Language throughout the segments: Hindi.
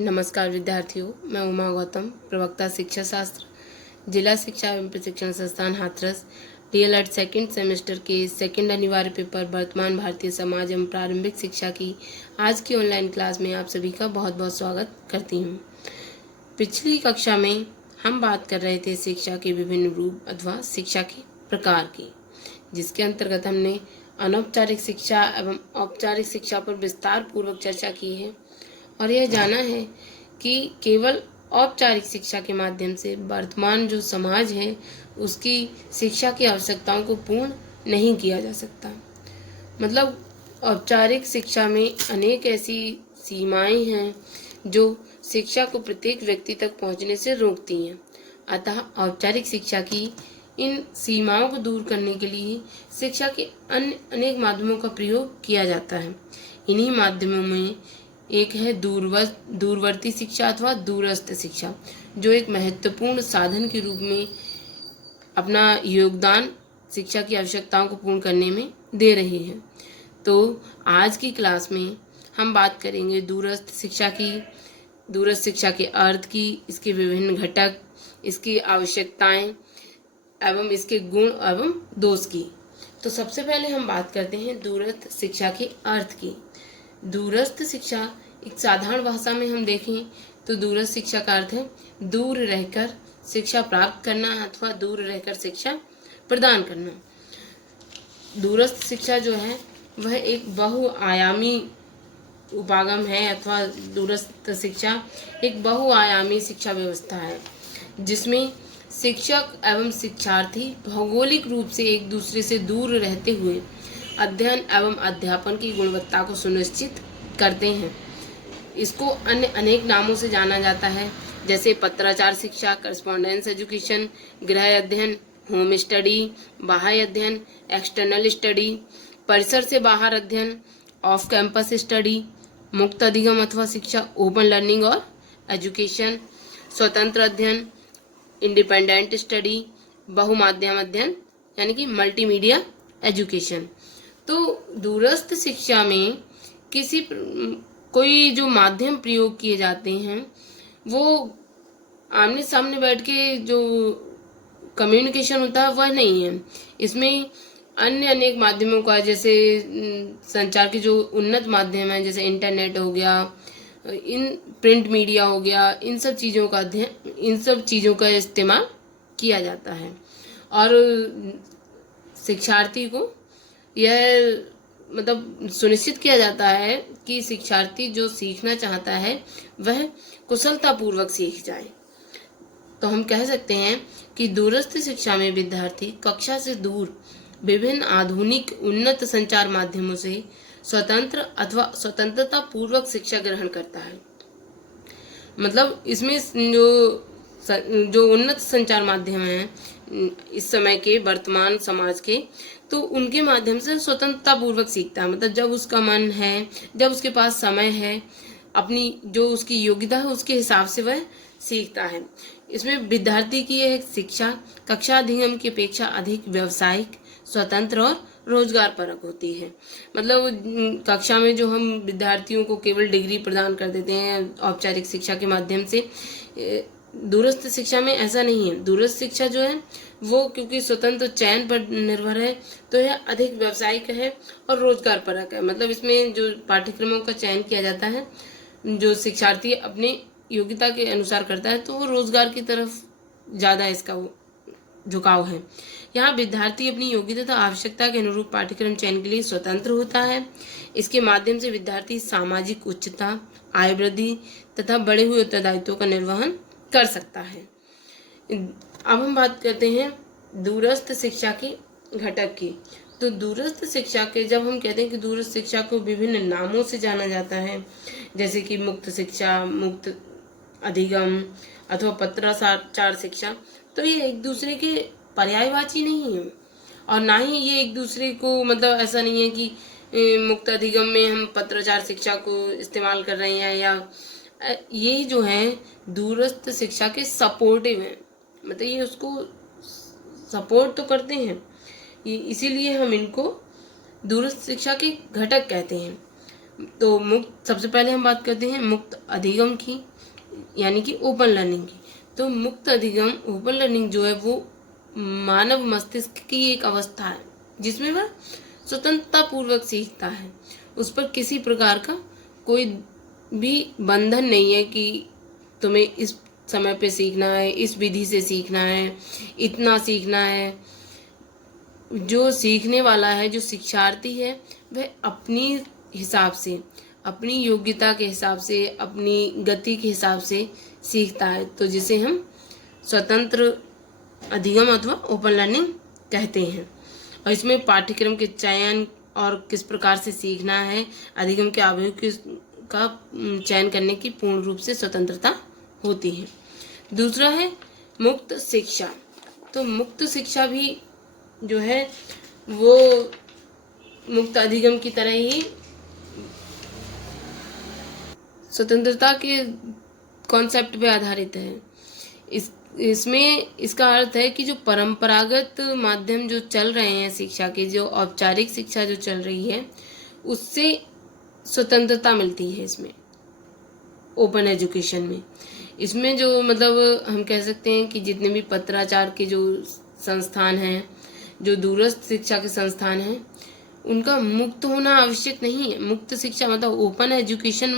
नमस्कार विद्यार्थियों, मैं उमा गौतम, प्रवक्ता शिक्षा शास्त्र, जिला शिक्षा एवं प्रशिक्षण संस्थान हाथरस, डीएलएड सेकेंड सेमेस्टर के सेकेंड अनिवार्य पेपर वर्तमान भारतीय समाज एवं प्रारंभिक शिक्षा की आज की ऑनलाइन क्लास में आप सभी का बहुत बहुत स्वागत करती हूँ। पिछली कक्षा में हम बात कर रहे थे शिक्षा के विभिन्न रूप अथवा शिक्षा के प्रकार की, जिसके अंतर्गत हमने अनौपचारिक शिक्षा एवं औपचारिक शिक्षा पर विस्तार पूर्वक चर्चा की है और यह जाना है कि केवल औपचारिक शिक्षा के माध्यम से वर्तमान जो समाज है उसकी शिक्षा की आवश्यकताओं को पूर्ण नहीं किया जा सकता। मतलब औपचारिक शिक्षा में अनेक ऐसी सीमाएं हैं जो शिक्षा को प्रत्येक व्यक्ति तक पहुंचने से रोकती हैं। अतः औपचारिक शिक्षा की इन सीमाओं को दूर करने के लिए शिक्षा के अन्य अनेक माध्यमों का प्रयोग किया जाता है। इन्हीं माध्यमों में एक है दूरवर्ती शिक्षा अथवा दूरस्थ शिक्षा, जो एक महत्वपूर्ण साधन के रूप में अपना योगदान शिक्षा की आवश्यकताओं को पूर्ण करने में दे रही है। तो आज की क्लास में हम बात करेंगे दूरस्थ शिक्षा की, दूरस्थ शिक्षा के अर्थ की, इसके विभिन्न घटक, इसकी आवश्यकताएं एवं इसके गुण एवं दोष की। तो सबसे पहले हम बात करते हैं दूरस्थ शिक्षा के अर्थ की। दूरस्थ शिक्षा एक साधारण भाषा में हम देखें तो दूरस्थ शिक्षा का अर्थ है दूर रहकर शिक्षा प्राप्त करना अथवा दूर रहकर शिक्षा प्रदान करना। दूरस्थ शिक्षा जो है वह एक बहुआयामी उपागम है अथवा दूरस्थ शिक्षा एक बहुआयामी शिक्षा व्यवस्था है, जिसमें शिक्षक एवं शिक्षार्थी भौगोलिक रूप से एक दूसरे से दूर रहते हुए अध्ययन एवं अध्यापन की गुणवत्ता को सुनिश्चित करते हैं। इसको अन्य अनेक नामों से जाना जाता है, जैसे पत्राचार शिक्षा, करस्पॉन्डेंस एजुकेशन, गृह अध्ययन, होम स्टडी, बाह्य अध्ययन, एक्सटर्नल स्टडी, परिसर से बाहर अध्ययन, ऑफ कैंपस स्टडी, मुक्त अधिगम अथवा शिक्षा, ओपन लर्निंग और एजुकेशन, स्वतंत्र अध्ययन, इंडिपेंडेंट स्टडी, बहुमाध्यम अध्ययन यानी कि मल्टीमीडिया एजुकेशन। तो दूरस्थ शिक्षा में कोई जो माध्यम प्रयोग किए जाते हैं वो आमने सामने बैठ के जो कम्युनिकेशन होता है वह नहीं है। इसमें अन्य अनेक माध्यमों का, जैसे संचार के जो उन्नत माध्यम है जैसे इंटरनेट हो गया, इन प्रिंट मीडिया हो गया, इन सब चीज़ों का इस्तेमाल किया जाता है और शिक्षार्थी को यह मतलब सुनिश्चित किया जाता है कि शिक्षार्थी जो सीखना चाहता है वह कुशलतापूर्वक सीख जाए। तो हम कह सकते हैं कि दूरस्थ शिक्षा में विद्यार्थी कक्षा से दूर विभिन्न आधुनिक उन्नत संचार माध्यमों से स्वतंत्र अथवा स्वतंत्रता पूर्वक शिक्षा ग्रहण करता है। मतलब इसमें जो उन्नत संचार माध्यम हैं इस समय के वर्तमान समाज के, तो उनके माध्यम से स्वतंत्रता पूर्वक सीखता है। मतलब जब उसका मन है, जब उसके पास समय है, अपनी जो उसकी योग्यता है उसके हिसाब से वह सीखता है। इसमें विद्यार्थी की यह शिक्षा कक्षा अधिगम की अपेक्षा अधिक व्यावसायिक, स्वतंत्र और रोजगार परक होती है। मतलब कक्षा में जो हम विद्यार्थियों को केवल डिग्री प्रदान कर देते हैं औपचारिक शिक्षा के माध्यम से, दूरस्थ शिक्षा में ऐसा नहीं है। दूरस्थ शिक्षा जो है वो क्योंकि स्वतंत्र चयन पर निर्भर है तो यह अधिक व्यावसायिक है और रोजगार परक है। मतलब इसमें जो पाठ्यक्रमों का चयन किया जाता है, जो शिक्षार्थी अपने योग्यता के अनुसार करता है, तो वो रोजगार की तरफ ज़्यादा इसका झुकाव है। यहाँ विद्यार्थी अपनी योग्यता तथा आवश्यकता के अनुरूप पाठ्यक्रम चयन के लिए स्वतंत्र होता है। इसके माध्यम से विद्यार्थी सामाजिक उच्चता, आय वृद्धि तथा बढ़े हुए उत्तरदायित्वों का निर्वहन कर सकता है। अब हम बात करते हैं दूरस्थ शिक्षा के घटक की। तो दूरस्थ शिक्षा के जब हम कहते हैं कि दूरस्थ शिक्षा को विभिन्न नामों से जाना जाता है, जैसे कि मुक्त शिक्षा, मुक्त अधिगम अथवा पत्राचार शिक्षा, तो ये एक दूसरे के पर्यायवाची नहीं है और ना ही ये एक दूसरे को, मतलब ऐसा नहीं है कि मुक्त अधिगम में हम पत्राचार शिक्षा को इस्तेमाल कर रहे हैं, या ये जो है दूरस्थ शिक्षा के सपोर्टिव हैं। मतलब ये उसको सपोर्ट तो करते हैं, इसीलिए हम इनको दूरस्थ शिक्षा के घटक कहते हैं। तो मुक्त, सबसे पहले हम बात करते हैं मुक्त अधिगम की, यानी कि ओपन लर्निंग की। तो मुक्त अधिगम ओपन लर्निंग जो है वो मानव मस्तिष्क की एक अवस्था है जिसमें वह स्वतंत्रता पूर्वक सीखता है। उस पर किसी प्रकार का कोई भी बंधन नहीं है कि तुम्हें इस समय पे सीखना है, इस विधि से सीखना है, इतना सीखना है। जो सीखने वाला है, जो शिक्षार्थी है, वह अपनी हिसाब से, अपनी योग्यता के हिसाब से, अपनी गति के हिसाब से सीखता है। तो जिसे हम स्वतंत्र अधिगम अथवा ओपन लर्निंग कहते हैं। और इसमें पाठ्यक्रम के चयन और किस प्रकार से सीखना है, अधिगम के अवयव का चयन करने की पूर्ण रूप से स्वतंत्रता होती है। दूसरा है मुक्त शिक्षा। तो मुक्त शिक्षा भी जो है वो मुक्त अधिगम की तरह ही स्वतंत्रता के कॉन्सेप्ट पे आधारित है। इसमें इसका अर्थ है कि जो परंपरागत माध्यम जो चल रहे हैं शिक्षा के, जो औपचारिक शिक्षा जो चल रही है, उससे स्वतंत्रता मिलती है इसमें ओपन एजुकेशन में। इसमें जो मतलब हम कह सकते हैं कि जितने भी पत्राचार के जो संस्थान हैं, जो दूरस्थ शिक्षा के संस्थान हैं, उनका मुक्त होना आवश्यक नहीं है। मुक्त शिक्षा मतलब ओपन एजुकेशन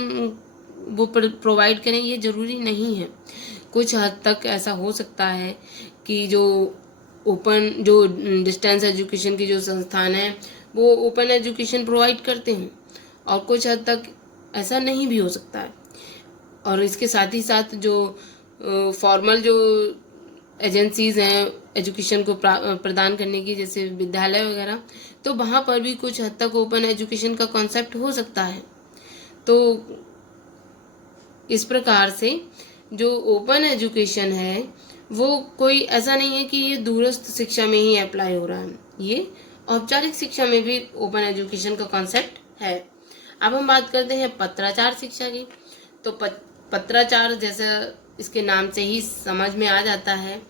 वो प्रोवाइड करें ये जरूरी नहीं है। कुछ हद तक ऐसा हो सकता है कि जो डिस्टेंस एजुकेशन की जो संस्थान है वो ओपन एजुकेशन प्रोवाइड करते हैं, और कुछ हद तक ऐसा नहीं भी हो सकता है। और इसके साथ ही साथ जो फॉर्मल जो एजेंसीज हैं एजुकेशन को प्रदान करने की, जैसे विद्यालय वगैरह, तो वहाँ पर भी कुछ हद तक ओपन एजुकेशन का कॉन्सेप्ट हो सकता है। तो इस प्रकार से जो ओपन एजुकेशन है वो कोई ऐसा नहीं है कि ये दूरस्थ शिक्षा में ही अप्लाई हो रहा है, ये औपचारिक शिक्षा में भी ओपन एजुकेशन का कॉन्सेप्ट है। अब हम बात करते हैं पत्राचार शिक्षा की। तो पत्राचार, जैसा इसके नाम से ही समझ में आ जाता है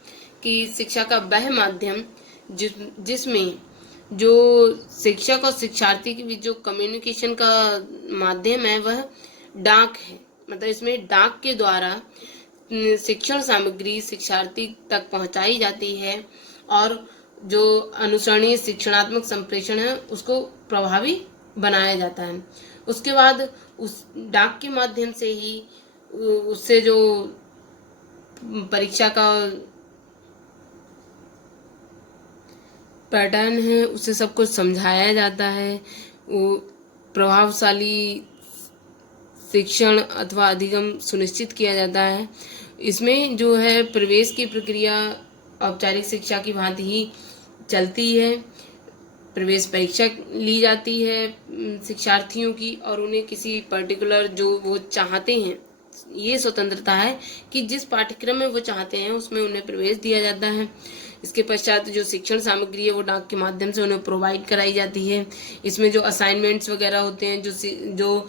कि शिक्षा का वह माध्यम जिसमें जो शिक्षक और शिक्षार्थी के बीच जो कम्युनिकेशन का माध्यम है वह डाक है। मतलब इसमें डाक के द्वारा शिक्षण सामग्री शिक्षार्थी तक पहुंचाई जाती है, और जो अनुसरणीय शिक्षणात्मक संप्रेषण है उसको प्रभावी बनाया जाता है। उसके बाद उस डाक के माध्यम से ही उससे जो परीक्षा का पैटर्न है उसे सब कुछ समझाया जाता है। वो प्रभावशाली शिक्षण अथवा अधिगम सुनिश्चित किया जाता है। इसमें जो है प्रवेश की प्रक्रिया औपचारिक शिक्षा की भांति ही चलती है। प्रवेश परीक्षा ली जाती है शिक्षार्थियों की, और उन्हें किसी पर्टिकुलर जो वो चाहते हैं, ये स्वतंत्रता है कि जिस पाठ्यक्रम में वो चाहते हैं उसमें उन्हें प्रवेश दिया जाता है। इसके पश्चात जो शिक्षण सामग्री है वो डाक के माध्यम से उन्हें प्रोवाइड कराई जाती है। इसमें जो असाइनमेंट्स वगैरह होते हैं, जो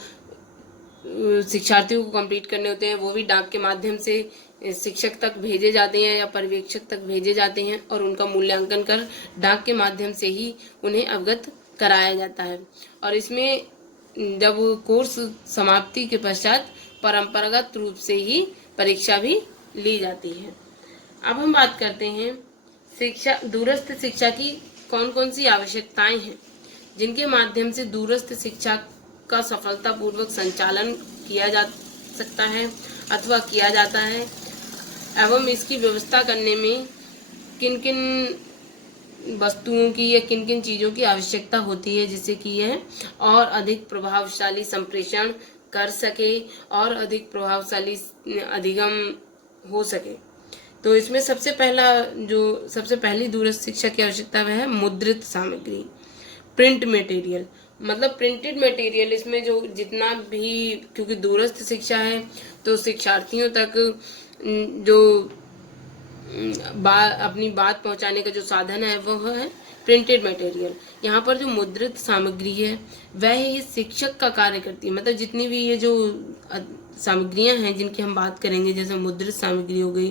शिक्षार्थियों को कंप्लीट करने होते हैं, वो भी डाक के माध्यम से शिक्षक तक भेजे जाते हैं या पर्यवेक्षक तक भेजे जाते हैं, और उनका मूल्यांकन कर डाक के माध्यम से ही उन्हें अवगत कराया जाता है। और इसमें जब कोर्स समाप्ति के पश्चात परंपरागत रूप से ही परीक्षा भी ली जाती है। अब हम बात करते हैं दूरस्थ शिक्षा की कौन कौन सी आवश्यकताएं हैं जिनके माध्यम से दूरस्थ शिक्षा का सफलतापूर्वक संचालन किया जा सकता है अथवा किया जाता है, एवं इसकी व्यवस्था करने में किन किन वस्तुओं की या किन किन चीज़ों की आवश्यकता होती है जिससे कि यह और अधिक प्रभावशाली संप्रेषण कर सके और अधिक प्रभावशाली अधिगम हो सके। तो इसमें सबसे पहली दूरस्थ शिक्षा की आवश्यकता वह है मुद्रित सामग्री, प्रिंट मटेरियल। मतलब प्रिंटेड मटेरियल इसमें जो जितना भी, क्योंकि दूरस्थ शिक्षा है तो शिक्षार्थियों तक जो अपनी बात पहुंचाने का जो साधन है वह है प्रिंटेड मटेरियल। यहाँ पर जो मुद्रित सामग्री है वह ही शिक्षक का कार्य करती है। मतलब जितनी भी ये जो सामग्रियां हैं जिनकी हम बात करेंगे, जैसे मुद्रित सामग्री हो गई,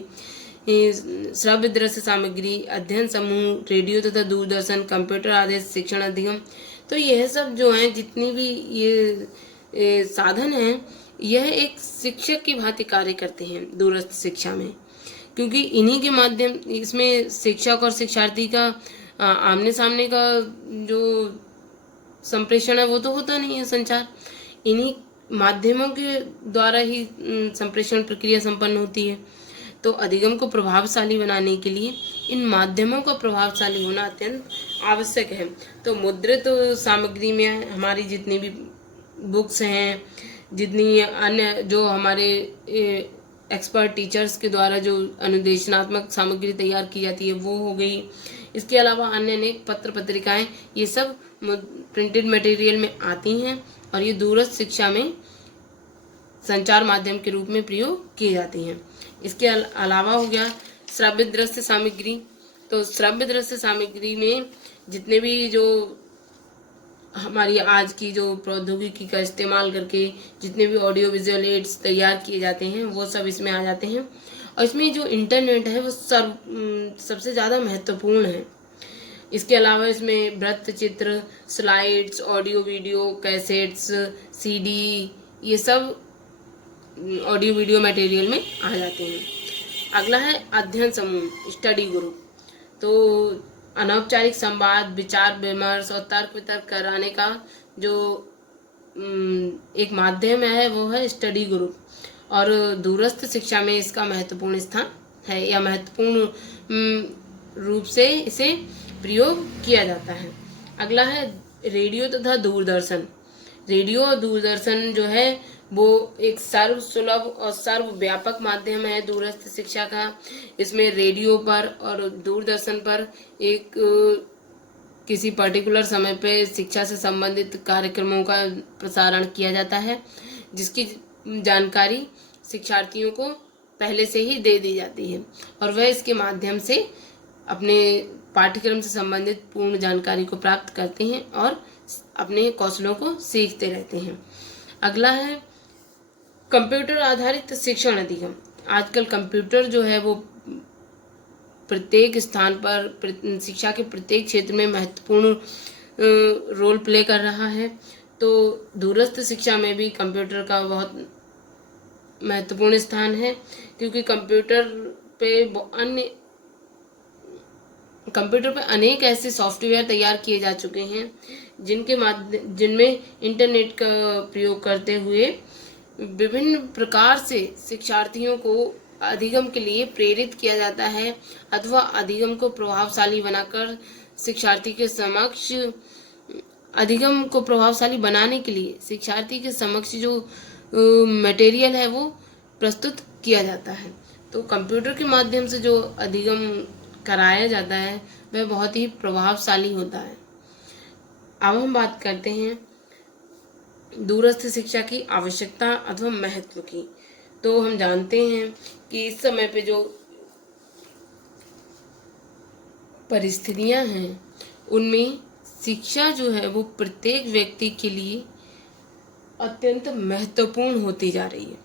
श्रव्य दृश्य सामग्री, अध्ययन समूह, रेडियो तथा दूरदर्शन, कंप्यूटर आदि शिक्षण अधिगम, तो यह सब जो है जितनी भी ये साधन हैं, यह एक शिक्षक की भांति कार्य करते हैं दूरस्थ शिक्षा में, क्योंकि इन्हीं के माध्यम इसमें शिक्षक और शिक्षार्थी का आमने सामने का जो संप्रेषण है वो तो होता नहीं है, संचार इन्हीं माध्यमों के द्वारा ही संप्रेषण प्रक्रिया संपन्न होती है। तो अधिगम को प्रभावशाली बनाने के लिए इन माध्यमों का प्रभावशाली होना अत्यंत आवश्यक है। तो मुद्रित सामग्री में हमारी जितनी भी बुक्स हैं, जितनी अन्य जो हमारे एक्सपर्ट टीचर्स के द्वारा जो अनुदेशनात्मक सामग्री तैयार की जाती है वो हो गई। इसके अलावा अन्य अनेक पत्र पत्रिकाएं, ये सब प्रिंटेड मटेरियल में आती हैं और ये दूरस्थ शिक्षा में संचार माध्यम के रूप में प्रयोग की जाती हैं। इसके अलावा हो गया श्रव्य दृश्य सामग्री। तो श्रव्य दृश्य सामग्री में जितने भी जो हमारी आज की जो प्रौद्योगिकी का इस्तेमाल करके जितने भी ऑडियो विजुअल एड्स तैयार किए जाते हैं वो सब इसमें आ जाते हैं। और इसमें जो इंटरनेट है वो सबसे ज़्यादा महत्वपूर्ण है। इसके अलावा इसमें वृत्त चित्र, slides, audio video, cassettes, CD, ये सब ऑडियो वीडियो मटेरियल में आ जाते हैं। अगला है अध्ययन समूह, स्टडी ग्रुप। तो अनौपचारिक संवाद, विचार विमर्श और तर्क वितर्क कराने का जो एक माध्यम है वो है स्टडी ग्रुप, और दूरस्थ शिक्षा में इसका महत्वपूर्ण स्थान है या महत्वपूर्ण रूप से इसे प्रयोग किया जाता है। अगला है रेडियो तथा दूरदर्शन। रेडियो और दूरदर्शन जो है वो एक सर्व सुलभ और सर्वव्यापक माध्यम है दूरस्थ शिक्षा का। इसमें रेडियो पर और दूरदर्शन पर एक किसी पर्टिकुलर समय पे शिक्षा से संबंधित कार्यक्रमों का प्रसारण किया जाता है, जिसकी जानकारी शिक्षार्थियों को पहले से ही दे दी जाती है और वह इसके माध्यम से अपने पाठ्यक्रम से संबंधित पूर्ण जानकारी को प्राप्त करते हैं और अपने कौशलों को सीखते रहते हैं। अगला है कंप्यूटर आधारित शिक्षण अधिगम। आजकल कंप्यूटर जो है वो प्रत्येक स्थान पर शिक्षा के प्रत्येक क्षेत्र में महत्वपूर्ण रोल प्ले कर रहा है। तो दूरस्थ शिक्षा में भी कंप्यूटर का बहुत महत्वपूर्ण स्थान है, क्योंकि कंप्यूटर पे अनेक ऐसे सॉफ्टवेयर तैयार किए जा चुके हैं जिनमें इंटरनेट का प्रयोग करते हुए विभिन्न प्रकार से शिक्षार्थियों को अधिगम के लिए प्रेरित किया जाता है अथवा अधिगम को प्रभावशाली बनाकर शिक्षार्थी के समक्ष अधिगम को प्रभावशाली बनाने के लिए शिक्षार्थी के समक्ष जो मटेरियल है वो प्रस्तुत किया जाता है। तो कंप्यूटर के माध्यम से जो अधिगम कराया जाता है वह बहुत ही प्रभावशाली होता है। अब हम बात करते हैं दूरस्थ शिक्षा की आवश्यकता अथवा महत्व की। तो हम जानते हैं कि इस समय पे जो परिस्थितियां हैं उनमें शिक्षा जो है वो प्रत्येक व्यक्ति के लिए अत्यंत महत्वपूर्ण होती जा रही है।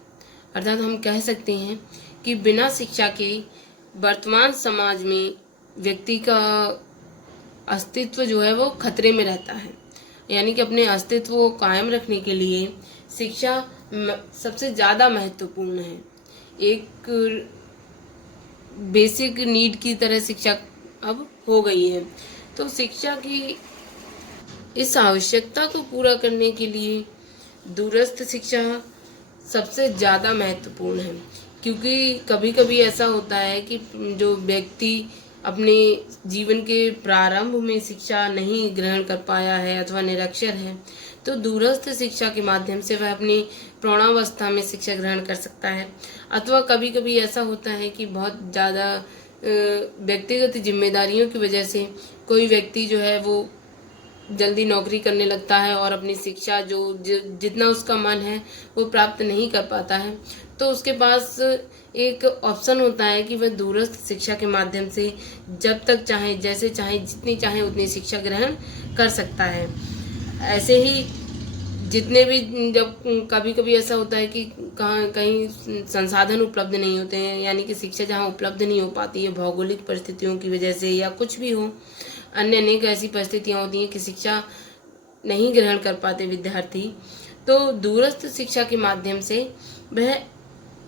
अर्थात हम कह सकते हैं कि बिना शिक्षा के वर्तमान समाज में व्यक्ति का अस्तित्व जो है वो खतरे में रहता है। यानी कि अपने अस्तित्व को कायम रखने के लिए शिक्षा सबसे ज़्यादा महत्वपूर्ण है। एक बेसिक नीड की तरह शिक्षा अब हो गई है। तो शिक्षा की इस आवश्यकता को पूरा करने के लिए दूरस्थ शिक्षा सबसे ज़्यादा महत्वपूर्ण है, क्योंकि कभी कभी ऐसा होता है कि जो व्यक्ति अपने जीवन के प्रारंभ में शिक्षा नहीं ग्रहण कर पाया है अथवा निरक्षर है, तो दूरस्थ शिक्षा के माध्यम से वह अपनी प्रौढ़ावस्था में शिक्षा ग्रहण कर सकता है। अथवा कभी कभी ऐसा होता है कि बहुत ज़्यादा व्यक्तिगत जिम्मेदारियों की वजह से कोई व्यक्ति जो है वो जल्दी नौकरी करने लगता है और अपनी शिक्षा जो जितना उसका मन है वो प्राप्त नहीं कर पाता है। तो उसके पास एक ऑप्शन होता है कि वह दूरस्थ शिक्षा के माध्यम से जब तक चाहे, जैसे चाहे, जितनी चाहे उतनी शिक्षा ग्रहण कर सकता है। ऐसे ही जितने भी जब कभी कभी ऐसा होता है कि कहीं संसाधन उपलब्ध नहीं होते हैं, यानी कि शिक्षा जहाँ उपलब्ध नहीं हो पाती है भौगोलिक परिस्थितियों की वजह से या कुछ भी हो, अन्य अनेक ऐसी परिस्थितियाँ होती हैं कि शिक्षा नहीं ग्रहण कर पाते विद्यार्थी, तो दूरस्थ शिक्षा के माध्यम से वह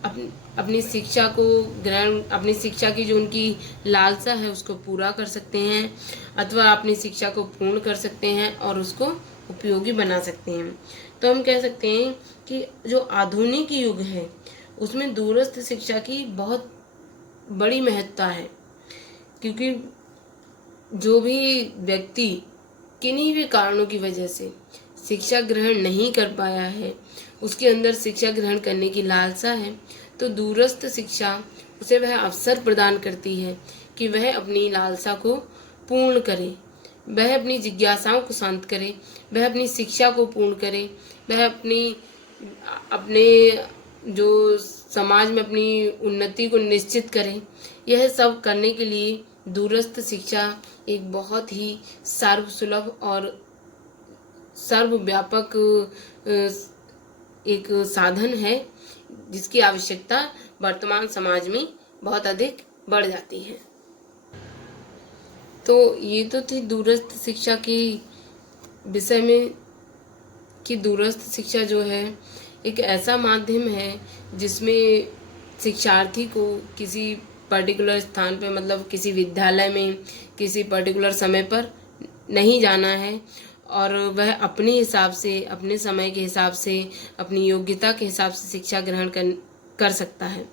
अपनी शिक्षा को ग्रहण, अपनी शिक्षा की जो उनकी लालसा है उसको पूरा कर सकते हैं, अथवा अपनी शिक्षा को पूर्ण कर सकते हैं और उसको उपयोगी बना सकते हैं। तो हम कह सकते हैं कि जो आधुनिक युग है उसमें दूरस्थ शिक्षा की बहुत बड़ी महत्ता है, क्योंकि जो भी व्यक्ति किन्हीं भी कारणों की वजह से शिक्षा ग्रहण नहीं कर पाया है, उसके अंदर शिक्षा ग्रहण करने की लालसा है, तो दूरस्थ शिक्षा उसे वह अवसर प्रदान करती है कि वह अपनी लालसा को पूर्ण करे, वह अपनी जिज्ञासाओं को शांत करे, वह अपनी शिक्षा को पूर्ण करे, वह अपने जो समाज में अपनी उन्नति को निश्चित करे। यह सब करने के लिए दूरस्थ शिक्षा एक बहुत ही सर्वसुलभ और सर्वव्यापक एक साधन है, जिसकी आवश्यकता वर्तमान समाज में बहुत अधिक बढ़ जाती है। तो ये तो थी दूरस्थ शिक्षा की विषय में, कि दूरस्थ शिक्षा जो है एक ऐसा माध्यम है जिसमें शिक्षार्थी को किसी पर्टिकुलर स्थान पे, मतलब किसी विद्यालय में किसी पर्टिकुलर समय पर नहीं जाना है, और वह अपने हिसाब से, अपने समय के हिसाब से, अपनी योग्यता के हिसाब से शिक्षा ग्रहण कर सकता है।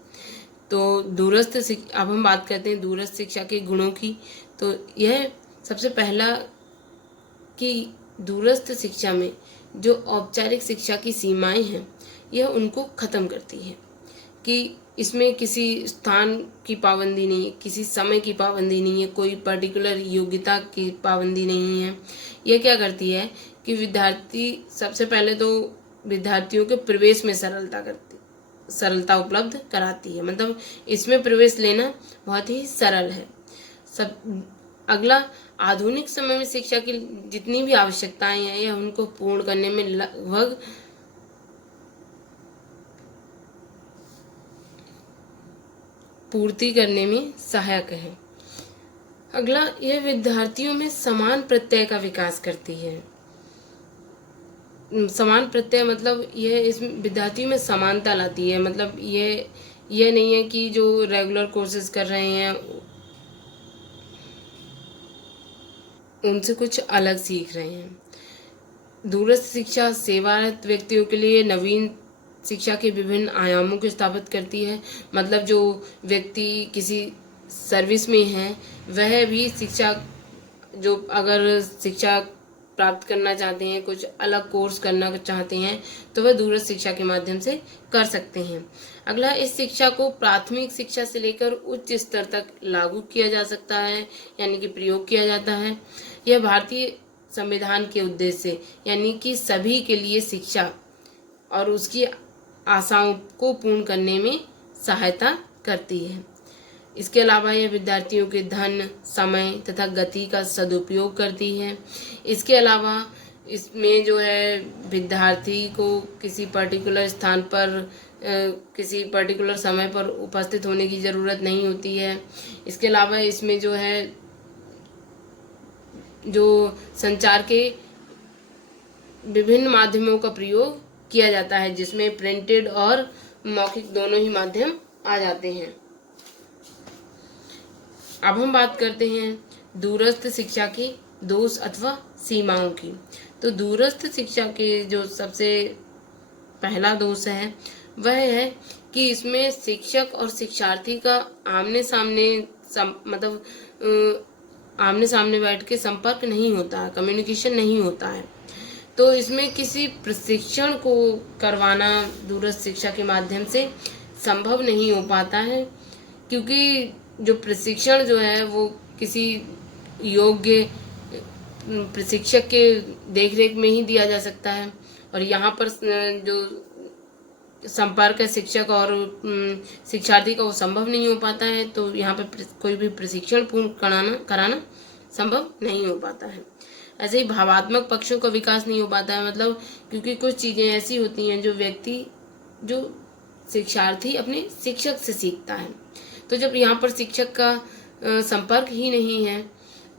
तो दूरस्थ शिक्षा, अब हम बात करते हैं दूरस्थ शिक्षा के गुणों की। तो यह सबसे पहला कि दूरस्थ शिक्षा में जो औपचारिक शिक्षा की सीमाएं हैं यह उनको ख़त्म करती है, कि इसमें किसी स्थान की पाबंदी नहीं है, किसी समय की पाबंदी नहीं है, कोई पर्टिकुलर योग्यता की पाबंदी नहीं है। यह क्या करती है कि विद्यार्थी, सबसे पहले तो विद्यार्थियों के प्रवेश में सरलता उपलब्ध कराती है, मतलब इसमें प्रवेश लेना बहुत ही सरल है। अगला, आधुनिक समय में शिक्षा की जितनी भी आवश्यकताएं हैं यह उनको पूर्ण करने में लगभग पूर्ति करने में सहायक है। अगला, यह विद्यार्थियों में समान प्रत्यय का विकास करती है। समान प्रत्यय मतलब यह इस विद्यार्थियों में समानता लाती है, मतलब ये नहीं है कि जो रेगुलर कोर्सेज कर रहे हैं उनसे कुछ अलग सीख रहे हैं। दूरस्थ शिक्षा सेवारत व्यक्तियों के लिए नवीन शिक्षा के विभिन्न आयामों को स्थापित करती है, मतलब जो व्यक्ति किसी सर्विस में है वह भी शिक्षा, जो अगर शिक्षा प्राप्त करना चाहते हैं, कुछ अलग कोर्स करना चाहते हैं, तो वह दूरस्थ शिक्षा के माध्यम से कर सकते हैं। अगला, इस शिक्षा को प्राथमिक शिक्षा से लेकर उच्च स्तर तक लागू किया जा सकता है, यानी कि प्रयोग किया जाता है। यह भारतीय संविधान के उद्देश्य से, यानी कि सभी के लिए शिक्षा और उसकी आशाओं को पूर्ण करने में सहायता करती है। इसके अलावा यह विद्यार्थियों के धन, समय तथा गति का सदुपयोग करती है। इसके अलावा इसमें जो है विद्यार्थी को किसी पर्टिकुलर स्थान पर किसी पर्टिकुलर समय पर उपस्थित होने की ज़रूरत नहीं होती है। इसके अलावा इसमें जो है जो संचार के विभिन्न माध्यमों का प्रयोग किया जाता है, जिसमें प्रिंटेड और मौखिक दोनों ही माध्यम आ जाते हैं। अब हम बात करते हैं दूरस्थ शिक्षा की दोष अथवा सीमाओं की। तो दूरस्थ शिक्षा के जो सबसे पहला दोष है वह है कि इसमें शिक्षक और शिक्षार्थी का आमने सामने बैठ के संपर्क नहीं होता है, कम्युनिकेशन नहीं होता है। तो इसमें किसी प्रशिक्षण को करवाना दूरस्थ शिक्षा के माध्यम से संभव नहीं हो पाता है, क्योंकि जो प्रशिक्षण जो है वो किसी योग्य प्रशिक्षक के देखरेख में ही दिया जा सकता है, और यहाँ पर जो संपर्क है शिक्षक और शिक्षार्थी का वो संभव नहीं हो पाता है। तो यहाँ पर कोई भी प्रशिक्षण पूर्ण कराना संभव नहीं हो पाता है। ऐसे ही भावात्मक पक्षों का विकास नहीं हो पाता है, मतलब क्योंकि कुछ चीज़ें ऐसी होती हैं जो शिक्षार्थी अपने शिक्षक से सीखता है। तो जब यहाँ पर शिक्षक का संपर्क ही नहीं है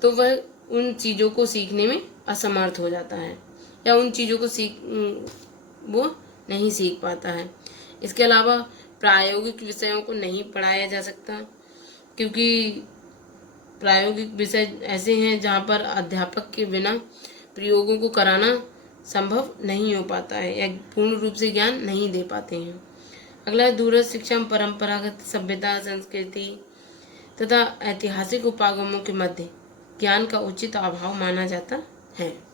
तो वह उन चीज़ों को सीखने में असमर्थ हो जाता है, या उन चीज़ों को वो नहीं सीख पाता है। इसके अलावा प्रायोगिक विषयों को नहीं पढ़ाया जा सकता, क्योंकि प्रायोगिक विषय ऐसे हैं जहाँ पर अध्यापक के बिना प्रयोगों को कराना संभव नहीं हो पाता है या पूर्ण रूप से ज्ञान नहीं दे पाते हैं। अगला दूरस्थ शिक्षा में परंपरागत सभ्यता, संस्कृति तथा ऐतिहासिक उपागमों के मध्य ज्ञान का उचित अभाव माना जाता है।